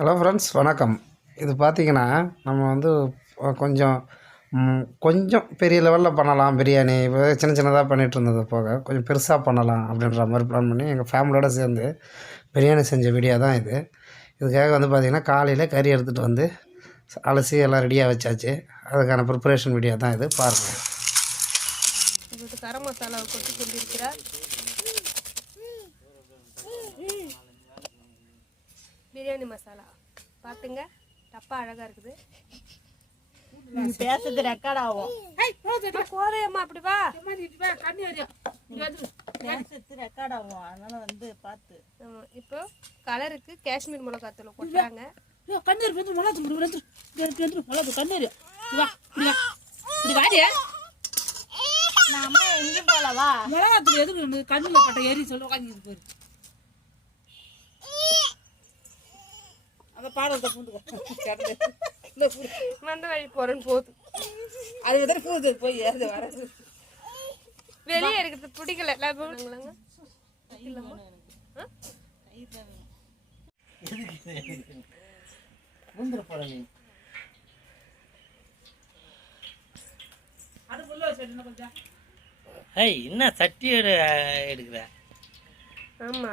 Hello friends வணக்கம். இது பார்த்தீங்கன்னா நம்ம வந்து கொஞ்சம் கொஞ்சம் பெரிய லெவலில் பண்ணலாம். பிரியாணி இப்போ சின்ன சின்னதாக பண்ணிகிட்டு இருந்தது போக கொஞ்சம் பெருசாக பண்ணலாம் அப்படின்ற மாதிரி பிளான் பண்ணி எங்கள் ஃபேமிலியோடு சேர்ந்து பிரியாணி செஞ்ச வீடியோ தான் இது. இதுக்காக வந்து பார்த்திங்கன்னா காலையில் கறி எடுத்துகிட்டு வந்து அலசி எல்லாம் ரெடியாக வச்சாச்சு. அதுக்கான ப்ரிப்பரேஷன் வீடியோ தான் இது. பாருங்கள் கரம் மசாலாவை கொட்டி கொண்டிருக்கிறார் பிரியாணி மசாலா. பார்த்துங்க டப்பா அழகா இருக்குது. பேசுறது ரெக்கார்ட் ஆகும். கோதையம்மா அப்படி வா. பேசுறது ரெக்கார்ட் ஆகும். அதனால வந்து பார்த்து இப்போ கலருக்கு காஷ்மீர் மிளகாத்தூள் கொட்டுறாங்க கண்ணீர் வந்து மொளா துண்டு வந்து வந்து வந்து மொளா துண்டு கண்ணீர் வா இப்படி வாடி நான் அம்மா எங்கேயும் போலவா மொளகா தூள் எதுக்கு? இந்த கண்ணில் பட்ட ஏறி சொல்ல உட்காந்து போயிரு அந்த பாடத்தை பூந்துக்கோ இல்லை பூ. வந்த வழி போறேன்னு போகுது. அது எதிர பூது போய் ஏறது வரது. வெளியே இருக்கிறது பிடிக்கல. இன்னும் கொஞ்சம் ஏய் என்ன சட்டி எடு எடுக்கிற? ஆமா.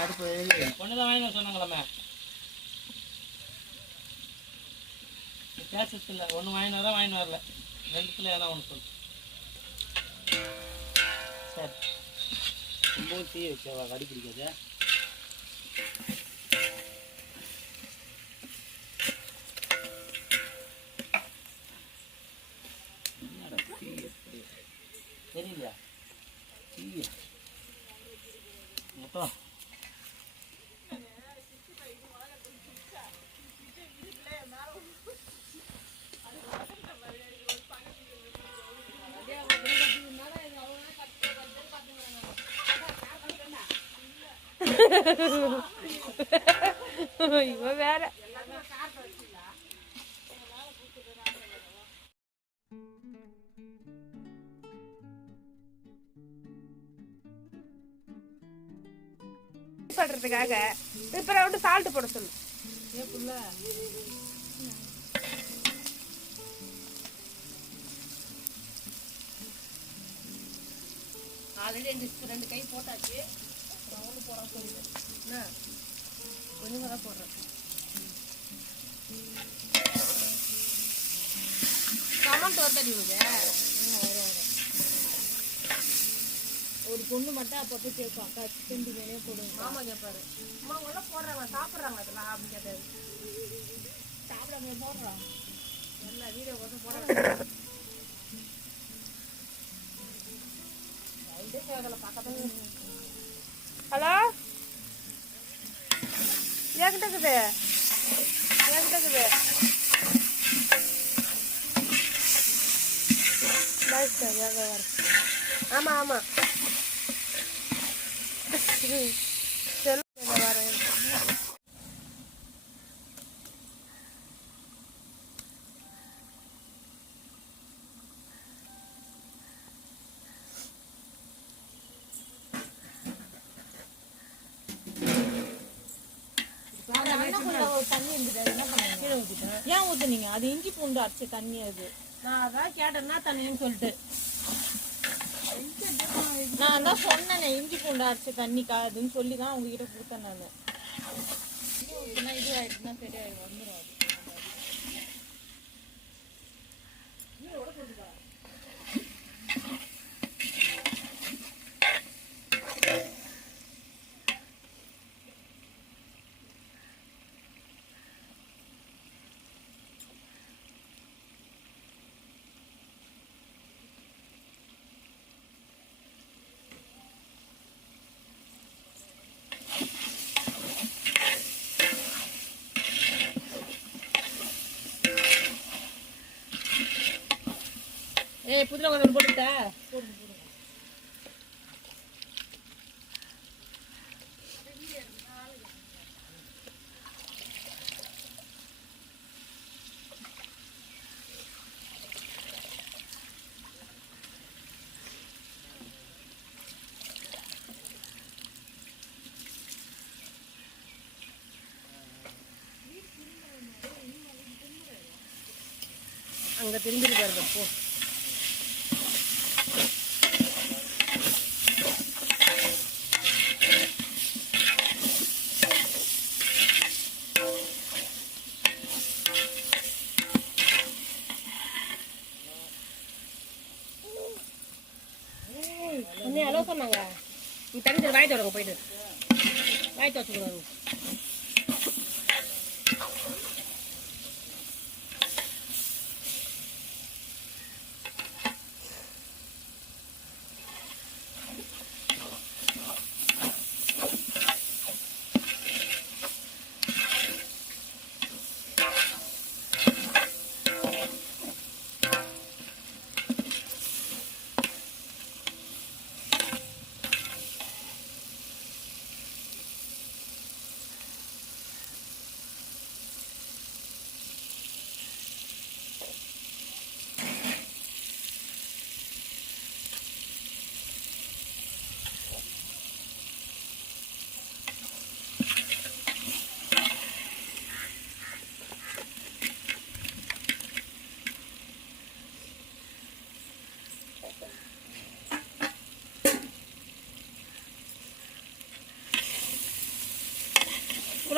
அடுப்பு ஒண்ணுதான் வாங்கி சொன்னாங்களாமே. கேசஸ் இல்லை. ஒன்று வாங்கி வரேன் வாங்கி வரல. ரெண்டுத்துல எதனா ஒன்று சொல்லு சரி. ரொம்பவும் தீ வச்சவா கடி பிடிக்காது தீ மொத்தம் இவ வேற பண்றதுக்காக இப்போ ரவுண்டு சால்ட்டு போட சொல்லு. ஆல்ரெடி ரெண்டு ரெண்டு கை போட்டாச்சு. அப்புறம் போட போடுறேன் சொல்லிடு. என்ன? கொஞ்சமாக தான் போடுறேன் கமெண்ட் வருதடி ஒரு பொண்ணு மட்டும் அப்பப்போ கேட்கும் அக்கா சிக்கன் பிரியாணியே போடுங்க. மாமா கேட்பாரு அம்மா உள்ள போடுறாங்க சாப்பிடுறாங்க அதெல்லாம் அப்படின்னு கேட்டாரு. சாப்பிடாம போடுறோம் எல்லா வீடியோ வந்து போட ஹலோ? என்கிட்ட இருக்குது? என்கிட்ட இருக்குது? வர ஆமாம் ஆமாம் செல் வரேன் அந்த அன்னக்குள்ள ஒரு தண்ணி இருந்தது அது என்ன பண்ணீங்க கீழே ஊற்றிட்டேன் ஏன் ஊத்துனீங்க? அது இஞ்சி பூண்டு அரைச்ச தண்ணி அது. நான் அதான் கேட்டேன்னா தண்ணின்னு சொல்லிட்டு. நான் தான் சொன்னேனே இஞ்சி பூண்டு அரைச்ச தண்ணி காதுன்னு சொல்லி தான் உங்ககிட்ட கொடுத்தேன் நான். இது ஆயிடுச்சுன்னா சரியாயிடும் வந்துடும் அது. புதினா கொஞ்சம் போட்டுட்டா அங்கே திரும்பி பாருங்க போ அண்ணே ஹலோ சொன்னாங்க நீ தண்ணி தண்ணி வாய் தொடங்க போயிட்டு வாய் துவச்சுக்கணும்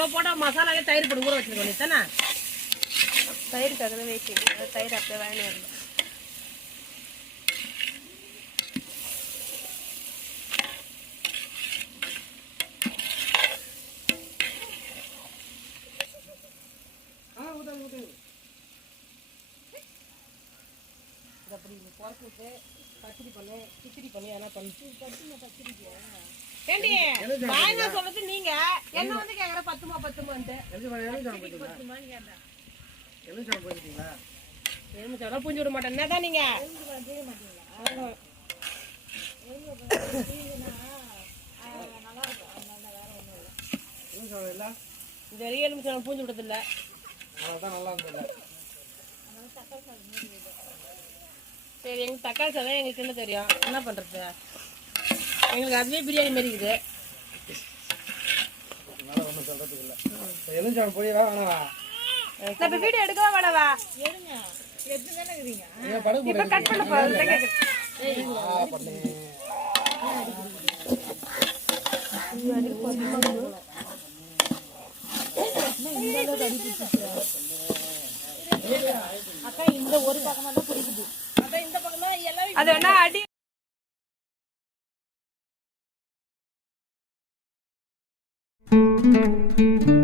இவ்வளோ போட்டால் மசாலாவே தயிர் போட்டு ஊற வச்சுருக்கோம் தானே? தயிருக்காக தான் வெயிட்டிங் தயிர் அப்படியே வாங்கி வரல அப்படி குறைச்சிட்டு பச்சடி பண்ணு கிச்சடி பண்ணு எதனா பண்ணு. ஏண்டி? வாங்க சொல்றது நீங்க. என்ன வந்து கேக்குற? பத்துமா பத்துமான்ட்டு. எலுமிச்சம் புரிஞ்சு விட மாட்டேன். என்னதான் நீங்க. இந்த பூஞ்சி விட்டது இல்ல அதான் நல்லா இருந்தது சரி எங்களுக்கு தக்காளி சாதம் எங்களுக்கு என்ன தெரியும்? என்ன பண்றது? எங்களுக்கு அதுவே பிரியாணி மாதிரி இருக்குது. ஒன்றும் சொல்கிறதுக்கு இல்லை. எலுமிச்சான் பொடியவா வேணாவா? நான் இப்போ வீடியோ எடுக்கவா வேணாவா? எடுங்க. எடுத்து தானே இருக்கிறீங்க? ஏன் படகு இப்போ கட் பண்ண போகிறேன் கேட்குறேன் ஆ பண்ணு அக்கா இந்த ஒரு பக்கமா தான் பிடிக்குது. அதான் இந்த பக்கம் தான் எல்லாமே அது வேணா அடி Música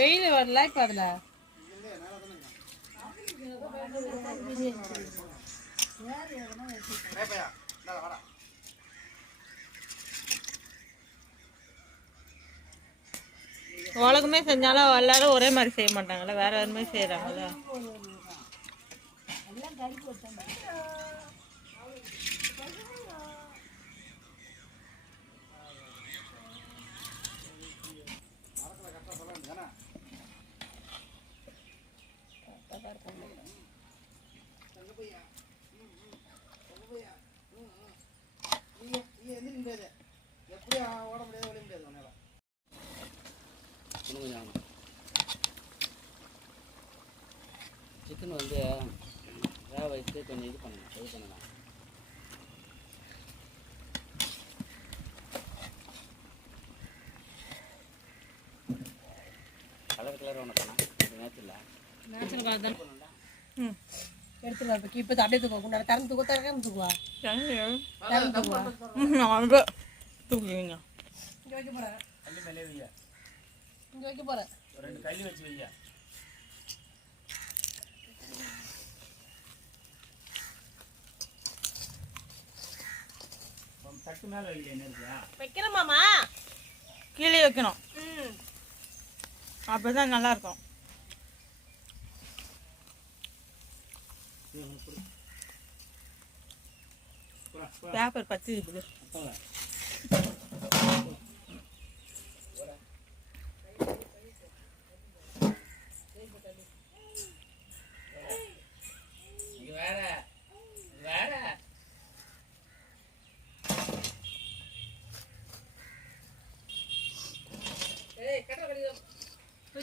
வெயில் வரல இப்ப அதுல உலகமே செஞ்சாலும் எல்லாரும் ஒரே மாதிரி செய்ய மாட்டாங்கல்ல வேற வேற மாதிரி செய்யறாங்கல்ல இன்னும் கொஞ்சம் ஆகணும் சிக்கன் வந்து வேக வைத்து கொஞ்சம் இது பண்ணணும் இது பண்ணலாம் கலர் கலர் ஒன்று பண்ணா நேற்று இல்லை ம் எடுத்துக்கலாம் இப்போ இப்போ அப்படியே தூக்க கொண்டாட திறந்து தூக்க திறந்து தூக்குவா திறந்து தூக்குவா தூக்குவீங்க இங்கே வைக்க போகிறேன் கல்லு மேலே வையா? இங்கே வைக்க போகிறேன் ஒரு ரெண்டு கல்லு வச்சு வையா? தட்டு மேலே வைக்கல என்ன இருக்கியா வைக்கிறேன் மாமா. கீழே வைக்கணும். ம். அப்பதான் நல்லா இருக்கும். பேப்பர் பத்தி இருக்குது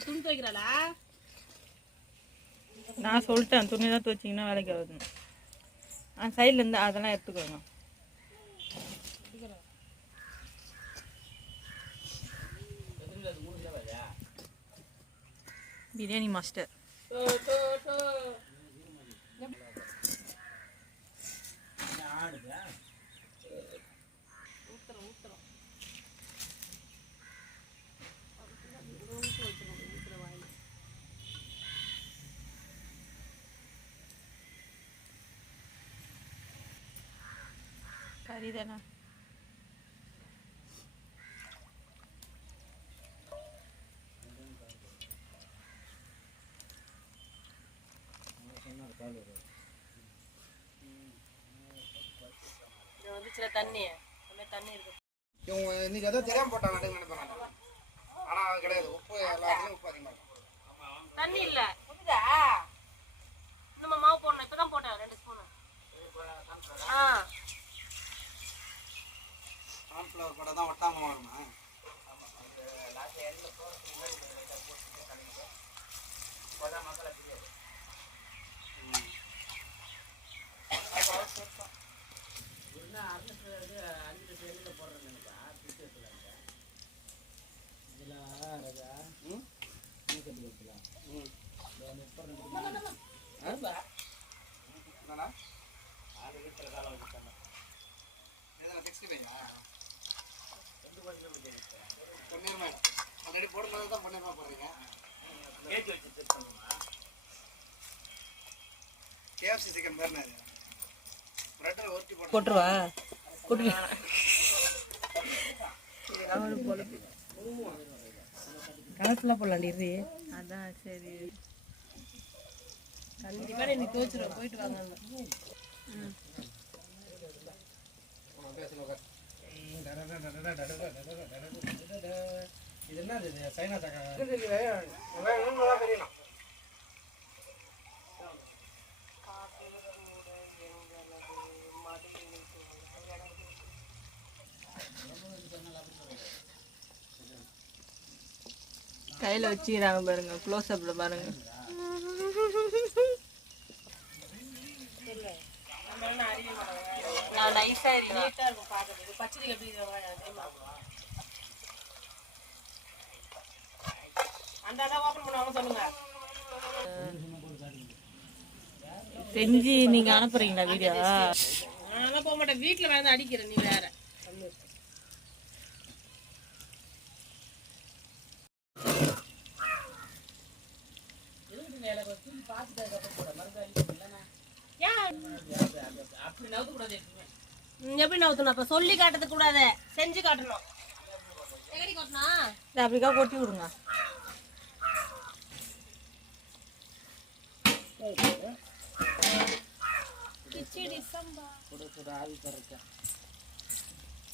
துணி துவைக்கிறாளா? நான் சொல்லிட்டேன் துணி தான் துவைச்சிங்கன்னா வேலைக்கு ஆகுதுன்னு ஆ சைட்லேருந்து அதெல்லாம் எடுத்துக்கோங்க బిర్యానీ మస్ట్ ఖరీదేనా வந்துச்சுல தண்ணி அந்த தண்ணி இருக்கு. இவங்க இன்னைக்கு ஏதோ தெரியாமல் போட்டாங்க நினைப்பேன் நான் ஆனால் அது கிடையாது. உப்பு எல்லாத்துலேயும் உப்பு அதிகமாக இருக்கும் தண்ணி இல்ல. புரியுதா? நம்ம மாவு போடணும். இப்பதான் போட்டேன் ரெண்டு ஸ்பூன். ஆ. கார்ன்ஃப்ளவர் போட்டால் தான் ஒட்டாமல் வருமா. சிக்ஸ்டி ஃபைவா பொன்னியமா ஆல்ரெடி போடும்போது தான் பொன்னியமா போடுறீங்க கேஎஃப்சி சிக்கன் மாதிரி அது ப்ரெட்டில் ஒருத்தி போட்டு போட்டுருவா போட்டு கலர்ஃபுல்லாக போடலாண்டி இரு அதான் சரி கண்டிப்பாக இன்னைக்கு தோச்சிருவோம் போயிட்டு வாங்க இது என்ன இது சைனா சக்கா கையில் வச்சுக்கிறாங்க பாருங்க. க்ளோஸ் அப்பில் பாருங்க. செஞ்சு நீங்க அனுப்புறீங்களா வீடியோ நான் போக மாட்டேன். வீட்டுல வந்து அடிக்கிறேன் நீ வேற. ம், எப்படி நவுத்தணும் அப்ப சொல்லி காட்டுறது கூடாது. செஞ்சு காட்டணும். எங்கடி காட்டணும்? அப்படிக்கா கொட்டி விடுங்க.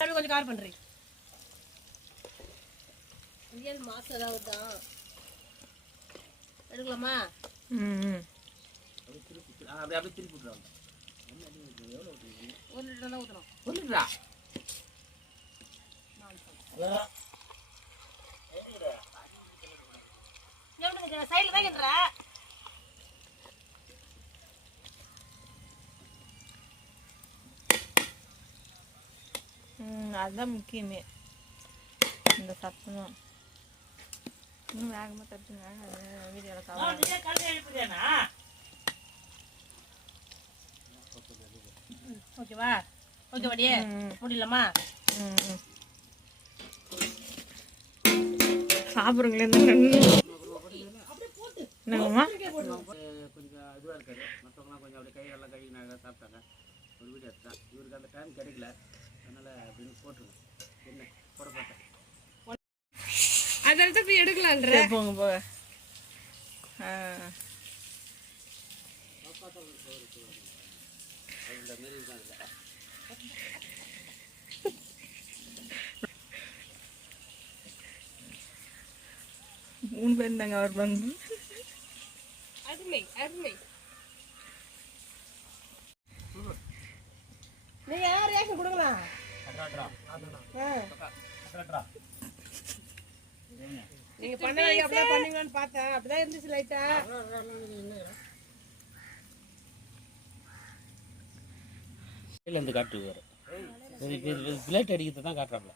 கொஞ்சம் கார் பண்றீங்க ரியல் மாசம் ஏதாவது தான் எடுக்கலாமா? ம் அப்படியே திருப்பி ஆ, ஒரு லிட்டர் தான் ஊற்றணும் சைடில் அதுதான் முக்கியமே. இந்த சத்தம் தான் இன்னும் வேகமாக தட்டுங்க. வீடியோவில் கவர் ஓகேவா ஓகே வடியே முடியலமா ம் சாப்பிட்றீங்களே என்னங்கம்மா கொஞ்சம் இதுவாக இருக்காரு மற்றவங்களாம் கொஞ்சம் அப்படியே கையெல்லாம் கழுவி நாங்கள் சாப்பிட்டாங்க ஒரு வீடியோ எடுத்தான் இவருக்கு அந்த டைம் கிடைக்கல அதனால் அப்படின்னு போட்டுருங்க என்ன போட பார்த்தேன் அதனால தான் போய் எடுக்கலான்ற போங்க போங்க ஆ அந்த மாரி இருக்காங்க மூணு பேர் தாங்க பண்ணு அருமை அருமை. நீங்க ஏதாவது ரியாக்ஷன் கொடுங்களேன் நீங்க பண்ண அப்படியே பண்ணுவீங்கன்னு பார்த்தேன். அப்படிதான் இருந்துச்சு லைட்டா. கீழே இருந்து காட்டுவார். பிளேட் அடிக்கிறது தான் காட்டுறாப்புல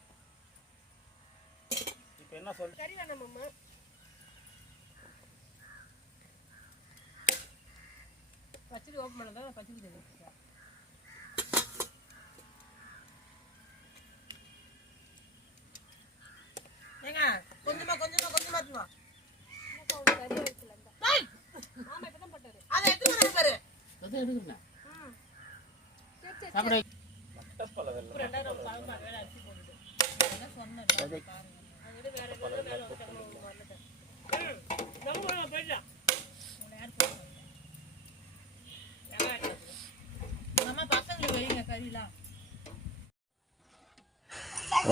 இப்போ என்ன சொல் கறி வேணாமாம்மா பச்சடி ஓப்பன் பண்ணதான் பச்சடி தெரியும் ஏங்க கொஞ்சமா கொஞ்சமா கொஞ்சமா எடுத்துமா அதை எடுத்து வரேன் பாரு. அதான் எடுக்கிறேன்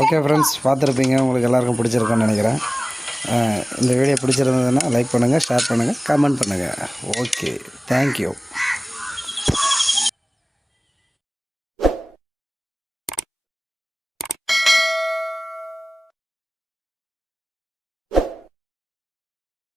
ஓகே ஃப்ரெண்ட்ஸ் பார்த்துருப்பீங்க. உங்களுக்கு எல்லாருக்கும் பிடிச்சிருக்குன்னு நினைக்கிறேன். இந்த வீடியோ பிடிச்சிருந்ததுன்னா லைக் பண்ணுங்கள் ஷேர் பண்ணுங்கள் கமெண்ட் பண்ணுங்கள் ஓகே தேங்க்யூ